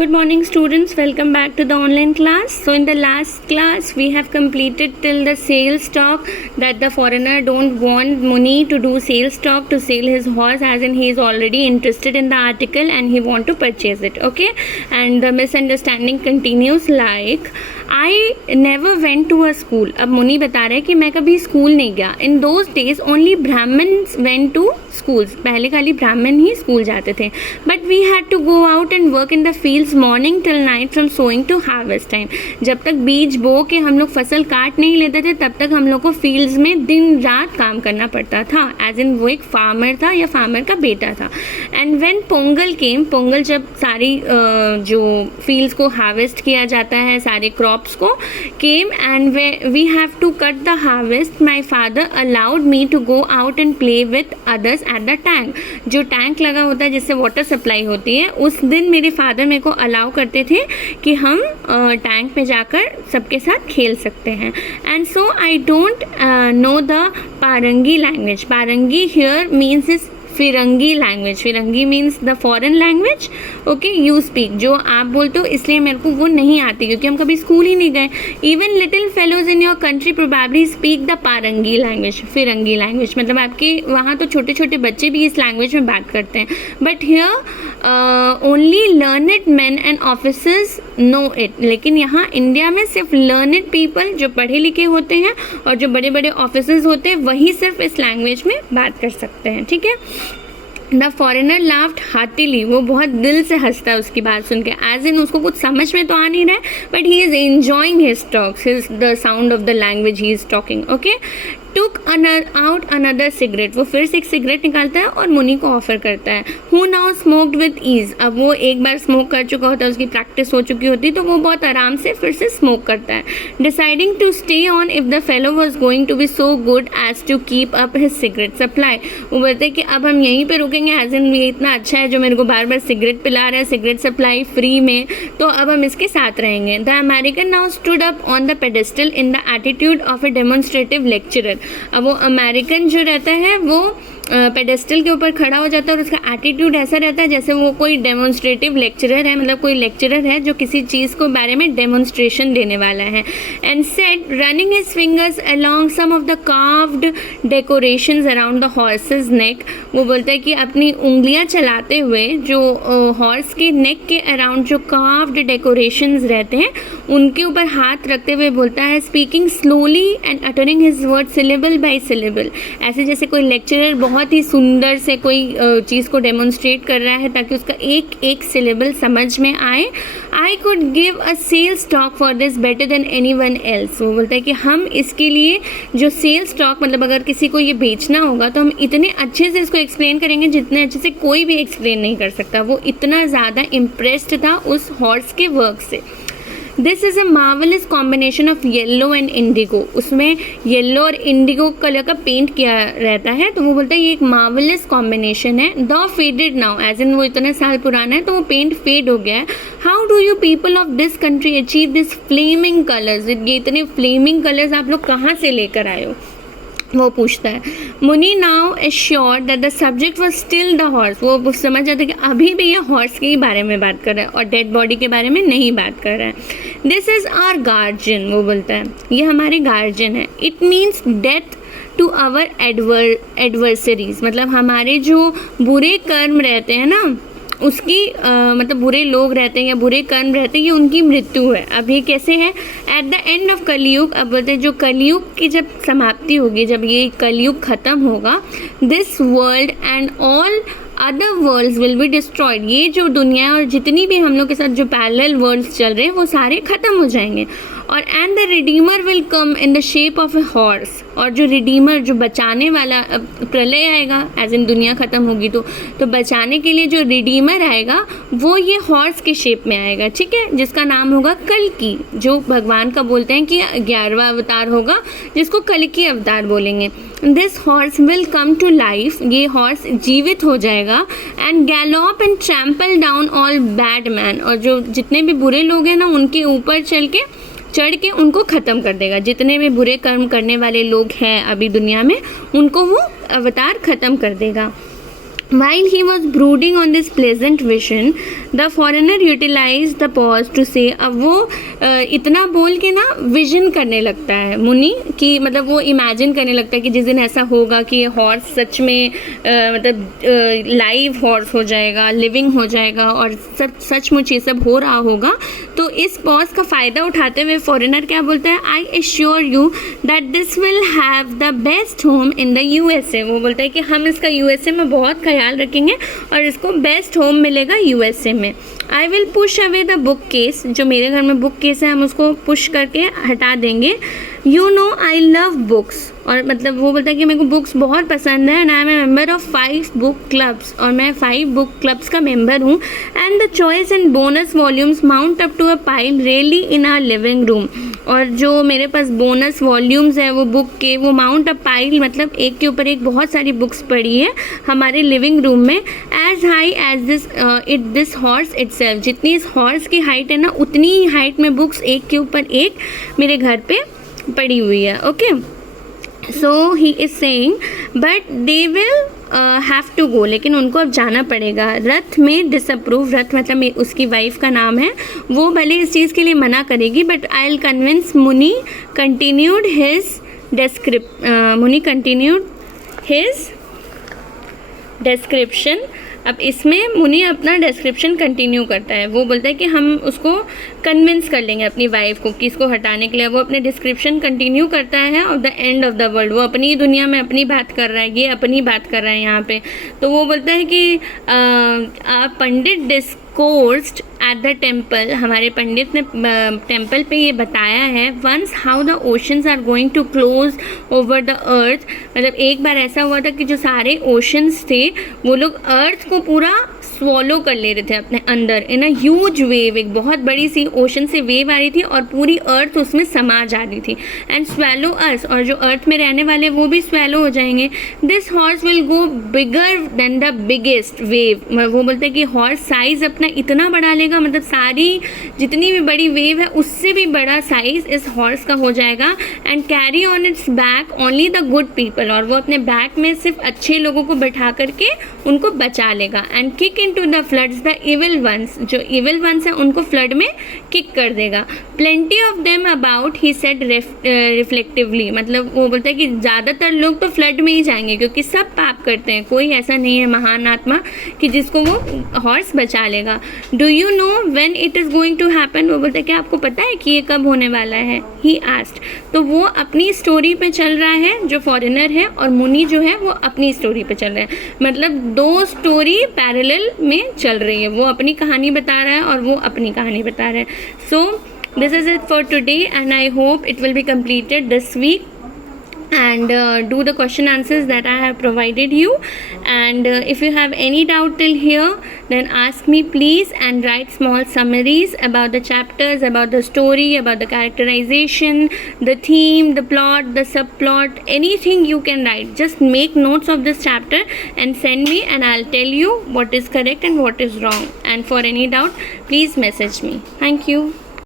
Good morning students, welcome back to the online class. So in the last class we have completed till the sales talk that the foreigner don't want Muni to do sales talk to sell his horse, as in he is already interested in the article and he want to purchase it. Okay, and the misunderstanding continues like I never went to a school. अब मुनि बता रहे हैं कि मैं कभी school नहीं गया. In those days only Brahmins went to schools. पहले खाली ब्राह्मण ही स्कूल जाते थे. But we had to go out and work in the fields morning till night from sowing to harvest time. जब तक बीज बो के हम लोग फसल काट नहीं लेते थे तब तक हम लोग को फील्ड्स में दिन रात काम करना पड़ता था. एज इन वो एक फार्मर था या फार्मर का बेटा था. एंड व्हेन पोंगल केम, पोंगल जब सारी जो फील्ड्स को हार्वेस्ट किया जाता है, सारे क्रॉप्स को came and we have to cut the harvest, my father allowed me to go out and play with others at the tank. जो टैंक लगा होता है जिससे वाटर सप्लाई होती है, उस दिन मेरे फादर मेरे को अलाउ करते थे कि हम टैंक में जाकर सबके साथ खेल सकते हैं. And so I don't know the parangi language. Parangi here means is firangi language. Firangi means the foreign language. Okay, you speak, जो आप बोलते हो इसलिए मेरे को वो नहीं आती क्योंकि हम कभी स्कूल ही नहीं गए. Even little fellows in your country probably speak the parangi language, firangi language. मतलब आपके वहाँ तो छोटे छोटे बच्चे भी इस लैंग्वेज में बात करते हैं. But here only learned man and officers know it. लेकिन यहाँ इंडिया में सिर्फ लर्नड पीपल, जो पढ़े लिखे होते हैं और जो बड़े बड़े ऑफिसर्स होते हैं, वही सिर्फ इस लैंग्वेज में बात कर सकते हैं. ठीक है. The foreigner laughed heartily. वो बहुत दिल से हंसता है उसकी बात सुन के. एज इन उसको कुछ समझ में तो आ नहीं रहा है but he is enjoying his talks, the sound of the language he is talking. Okay. Took out another cigarette. वो फिर से एक सिगरेट निकालता है और मुनि को ऑफर करता है. Who now smoked with ease. अब वो एक बार स्मोक कर चुका होता है, उसकी प्रैक्टिस हो चुकी होती है, तो वो बहुत आराम से फिर से स्मोक करता है. Deciding to stay on if the fellow was going to be so good as to keep up his cigarette supply. वो बोलते हैं कि अब हम यहीं पर रुकेंगे, एज इन ये इतना अच्छा है जो मेरे को बार बार सिगरेट पिला रहा है, सिगरेट सप्लाई फ्री में, तो अब हम इसके साथ रहेंगे. The American now stood up on the pedestal in the attitude of A demonstrative lecturer. अब वो अमेरिकन जो रहता है वो पेडेस्टल के ऊपर खड़ा हो जाता है और उसका एटीट्यूड ऐसा रहता है जैसे वो कोई डेमोन्स्ट्रेटिव लेक्चरर है, मतलब कोई लेक्चरर है जो किसी चीज़ को बारे में डेमोन्स्ट्रेशन देने वाला है. And said running his fingers along some of the carved decorations around the horse's neck. वो बोलता है कि अपनी उंगलियां चलाते हुए जो हॉर्स के नेक के अराउंड जो कार्व्ड डेकोरेशंस रहते हैं उनके ऊपर हाथ रखते हुए बोलता है, speaking slowly and uttering his word syllable by syllable. ऐसे जैसे कोई लेक्चरर बहुत ही सुंदर से कोई चीज़ को डेमोन्स्ट्रेट कर रहा है ताकि उसका एक एक सिलेबल समझ में आए. I could give a sales talk for this better than any one else. वो बोलता है कि हम इसके लिए जो सेल्स टॉक, मतलब अगर किसी को ये बेचना होगा तो हम इतने अच्छे से इसको एक्सप्लेन करेंगे जितने अच्छे से कोई भी एक्सप्लेन नहीं कर सकता. वो इतना ज़्यादा इम्प्रेस्ड था उस हॉर्स के वर्क से. This is a marvellous combination of yellow and indigo. उसमें येल्लो और इंडिगो कलर का पेंट किया रहता है, तो वो बोलता है ये एक मार्वलस कॉम्बिनेशन है. The faded now, as in वो इतना साल पुराना है तो वो पेंट फेड हो गया है. How do you people of this country achieve this flaming colours. ये इतने फ्लेमिंग कलर्स आप लोग कहाँ से लेकर आए हो, वो पूछता है. मुनि now assured that the subject was still the horse. वो समझ जाता है कि अभी भी ये हॉर्स के ही बारे में बात कर रहा है और डेड बॉडी के बारे में नहीं बात कर रहा है. This is our guardian. वो बोलता है ये हमारे गार्जियन है. It means death to our adversaries. मतलब हमारे जो बुरे कर्म रहते हैं ना, उसकी मतलब बुरे लोग रहते हैं या बुरे कर्म रहते हैं, ये उनकी मृत्यु है. अब ये कैसे है, एट द एंड ऑफ कलयुग. अब बोलते हैं जो कलयुग की जब समाप्ति होगी, जब ये कलयुग ख़त्म होगा, this world and all other world's will be destroyed. ये जो दुनिया है और जितनी भी हम लोग के साथ जो पैरेलल वर्ल्ड्स चल रहे हैं वो सारे ख़त्म हो जाएंगे. और and the Redeemer will come in the shape of a horse. और जो रिडीमर, जो बचाने वाला, प्रलय आएगा, एज इन दुनिया ख़त्म होगी तो बचाने के लिए जो रिडीमर आएगा वो ये हॉर्स के शेप में आएगा. ठीक है, जिसका नाम होगा कल्कि, जो भगवान का बोलते हैं कि 11वां अवतार होगा जिसको कल्कि अवतार बोलेंगे. This horse will come to life. ये हॉर्स जीवित हो जाएगा. And gallop and trample down all bad man. और जो जितने भी बुरे लोग हैं ना उनके ऊपर चढ़ के उनको ख़त्म कर देगा. जितने भी बुरे कर्म करने वाले लोग हैं अभी दुनिया में उनको वो अवतार ख़त्म कर देगा. While he was brooding on this pleasant vision, the foreigner utilized the pause to say, अब वो इतना बोल के ना विजन करने लगता है मुनि कि मतलब वो इमेजिन करने लगता है कि जिस दिन ऐसा होगा कि ये हॉर्स सच में मतलब लाइव हॉर्स हो जाएगा, लिविंग हो जाएगा और सचमुच ये सब हो रहा होगा। तो इस पॉज का फ़ायदा उठाते हुए फॉरेनर क्या बोलता है, I assure you that this will have the best home in the USA। वो बोलता है कि हम इसका USA में बहुत ख्याल रखेंगे और इसको बेस्ट होम मिलेगा USA में। I will push away the book case, जो मेरे घर में बुक केस है हम उसको पुश करके हटा देंगे। You know I love books, और मतलब वो बोलता है कि मेरे को बुक्स बहुत पसंद है and I am a member of 5 book clubs, और मैं 5 बुक क्लब्स का मेंबर हूँ। And the choice and bonus volumes mount up to a pile really in our living room, और जो मेरे पास बोनस वॉल्यूम्स है वो बुक के, वो माउंट अप पाइल मतलब एक के ऊपर एक बहुत सारी बुक्स पड़ी है हमारे लिविंग रूम में। As high as this horse itself, जितनी इस हॉर्स की हाइट है ना उतनी ही हाइट में बुक्स एक के ऊपर एक मेरे घर पे पड़ी हुई है। Okay, so he is saying but they will have to go, लेकिन उनको अब जाना पड़ेगा। रथ में डिसअप्रूव, रथ मतलब उसकी वाइफ का नाम है, वो भले इस चीज़ के लिए मना करेगी बट आई विल कन्विंस मुनि कंटिन्यूड हिज डिस्क्रिप्शन। अब इसमें मुनि अपना डिस्क्रिप्शन कंटिन्यू करता है, वो बोलता है कि हम उसको कन्विंस कर लेंगे अपनी वाइफ को कि इसको हटाने के लिए। वो अपने डिस्क्रिप्शन कंटिन्यू करता है of the end of the world, वो अपनी दुनिया में अपनी बात कर रहा है, ये अपनी बात कर रहा है यहाँ पे। तो वो बोलता है कि pandit discoursed at the temple, हमारे पंडित ने टेम्पल पे ये बताया है, once how the oceans are going to close over the earth. मतलब एक बार ऐसा हुआ था कि जो सारे ओशंस थे वो लोग अर्थ को पूरा स्वॉलो कर ले रहे थे अपने अंदर इन अ ह्यूज वेव, एक बहुत बड़ी सी ओशन से वेव आ रही थी और पूरी अर्थ उसमें समा जा रही थी। एंड स्वेलो अर्थ, और जो अर्थ में रहने वाले वो भी स्वेलो हो जाएंगे। This horse will go bigger than the biggest wave, वो बोलते हैं कि हॉर्स साइज अपना इतना बढ़ा लेगा, मतलब सारी जितनी भी बड़ी वेव है उससे भी बड़ा साइज इस हॉर्स का हो जाएगा। And carry on it's back only the good people, और वो अपने बैक में सिर्फ अच्छे लोगों को बैठा करके उनको बचा लेगा। And kick into the floods the evil ones, जो इविल वंस है उनको फ्लड में किक कर देगा। Plenty of them about, he said reflectively, मतलब वो बोलता है कि ज़्यादातर लोग तो फ्लड में ही जाएंगे क्योंकि सब पाप करते हैं, कोई ऐसा नहीं है महान आत्मा कि जिसको वो हॉर्स बचा लेगा। Do you know when it is going to happen, वो बोलता है कि आपको पता है कि ये कब होने वाला है, ही आस्क्ड। तो वो अपनी स्टोरी पे चल रहा है जो फॉरेनर है, और मुनि जो है वो अपनी स्टोरी पे चल रहा है, मतलब दो स्टोरी पैरेलल में चल रही है। वो अपनी कहानी बता रहा है और वो अपनी कहानी बता रहा है। So this is it for today and I hope it will be completed this week, and do the question answers that I have provided you. And if you have any doubt till here, then ask me please, and write small summaries about the chapters, about the story, about the characterization, the theme, the plot, the subplot, anything you can write. Just make notes of this chapter and send me, and I'll tell you what is correct and what is wrong. And for any doubt, please message me. Thank you.